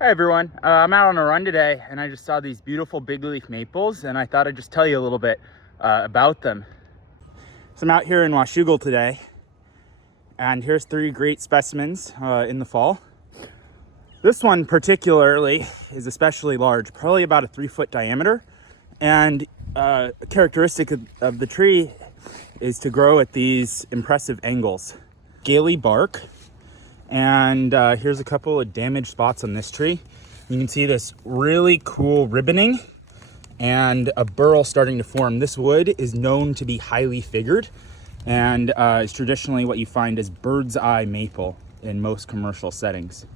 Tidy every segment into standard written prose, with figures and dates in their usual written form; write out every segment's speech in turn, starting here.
Hi everyone, I'm out on a run today and I just saw these beautiful big leaf maples and I thought I'd just tell you a little bit about them. So I'm out here in Washougal today and here's three great specimens in the fall. This one particularly is especially large, probably about a 3-foot diameter, and a characteristic of the tree is to grow at these impressive angles. Scaly bark, and here's a couple of damaged spots on this tree. You can see this really cool ribboning and a burl starting to form. This wood is known to be highly figured and is traditionally what you find as bird's eye maple in most commercial settings.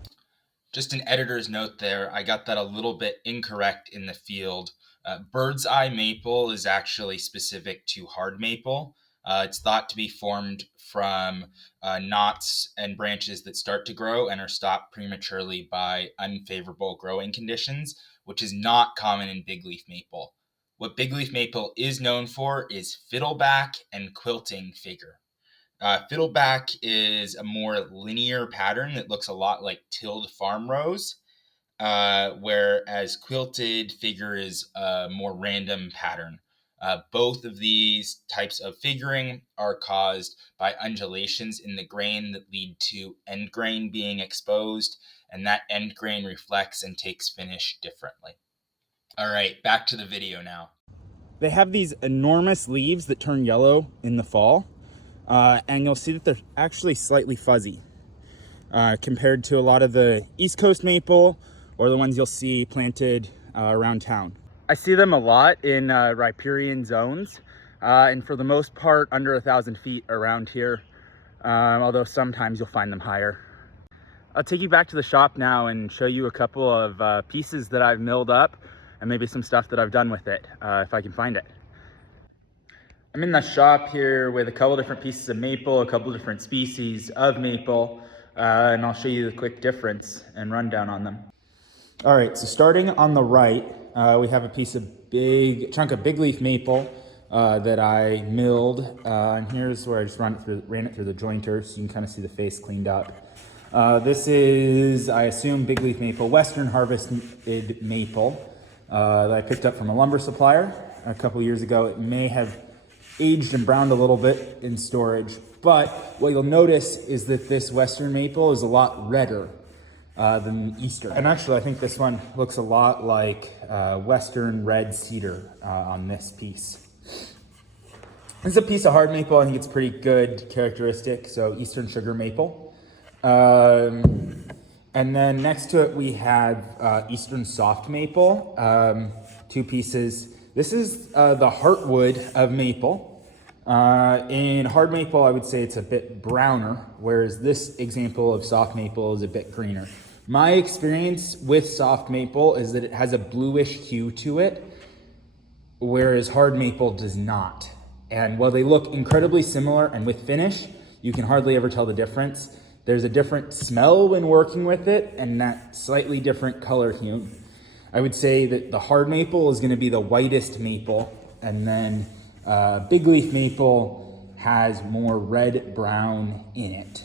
Just an editor's note there. I got that a little bit incorrect in the field. Bird's eye maple is actually specific to hard maple. It's thought to be formed from knots and branches that start to grow and are stopped prematurely by unfavorable growing conditions, which is not common in big leaf maple. What big leaf maple is known for is fiddleback and quilting figure. Fiddleback is a more linear pattern that looks a lot like tilled farm rows, whereas quilted figure is a more random pattern. Both of these types of figuring are caused by undulations in the grain that lead to end grain being exposed, and that end grain reflects and takes finish differently. All right, back to the video now. They have these enormous leaves that turn yellow in the fall, and you'll see that they're actually slightly fuzzy compared to a lot of the East Coast maple or the ones you'll see planted around town. I see them a lot in riparian zones, and for the most part under 1,000 feet around here, although sometimes you'll find them higher. I'll take you back to the shop now and show you a couple of pieces that I've milled up and maybe some stuff that I've done with it, if I can find it. I'm in the shop here with a couple different pieces of maple, a couple different species of maple, and I'll show you the quick difference and rundown on them. All right, so starting on the right, we have a chunk of big leaf maple that I milled, and here's where I just ran it through the jointer so you can kind of see the face cleaned up. This is, I assume, big leaf maple, Western harvested maple that I picked up from a lumber supplier a couple years ago. It may have aged and browned a little bit in storage, but what you'll notice is that this Western maple is a lot redder than Eastern. And actually, I think this one looks a lot like Western red cedar on this piece. This is a piece of hard maple. I think it's pretty good characteristic. So Eastern sugar maple. And then next to it, we have Eastern soft maple, 2 pieces. This is the heartwood of maple. In hard maple, I would say it's a bit browner, whereas this example of soft maple is a bit greener. My experience with soft maple is that it has a bluish hue to it, whereas hard maple does not. And while they look incredibly similar and with finish, you can hardly ever tell the difference. There's a different smell when working with it and that slightly different color hue. I would say that the hard maple is going to be the whitest maple, and then big leaf maple has more red-brown in it.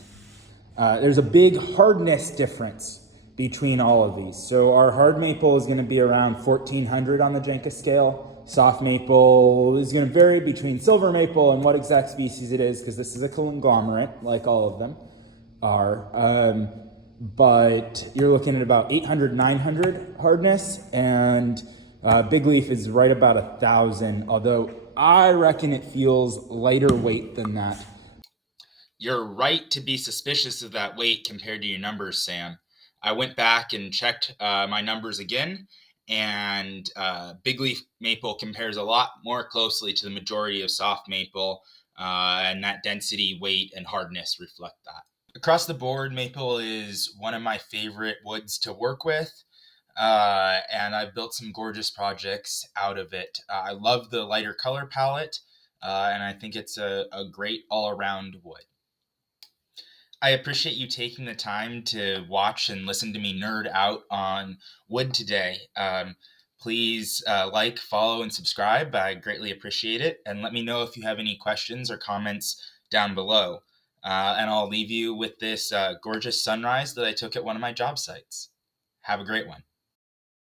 There's a big hardness difference between all of these. So our hard maple is going to be around 1400 on the Janka scale. Soft maple is going to vary between silver maple and what exact species it is, because this is a conglomerate, like all of them are. But you're looking at about 800, 900 hardness, and big leaf is right about 1,000, although I reckon it feels lighter weight than that. You're right to be suspicious of that weight compared to your numbers, Sam. I went back and checked my numbers again, and big leaf maple compares a lot more closely to the majority of soft maple, and that density, weight, and hardness reflect that. Across the board, maple is one of my favorite woods to work with, and I've built some gorgeous projects out of it. I love the lighter color palette, and I think it's a great all-around wood. I appreciate you taking the time to watch and listen to me nerd out on wood today. Please like, follow, and subscribe. I greatly appreciate it. And let me know if you have any questions or comments down below. And I'll leave you with this gorgeous sunrise that I took at one of my job sites. Have a great one.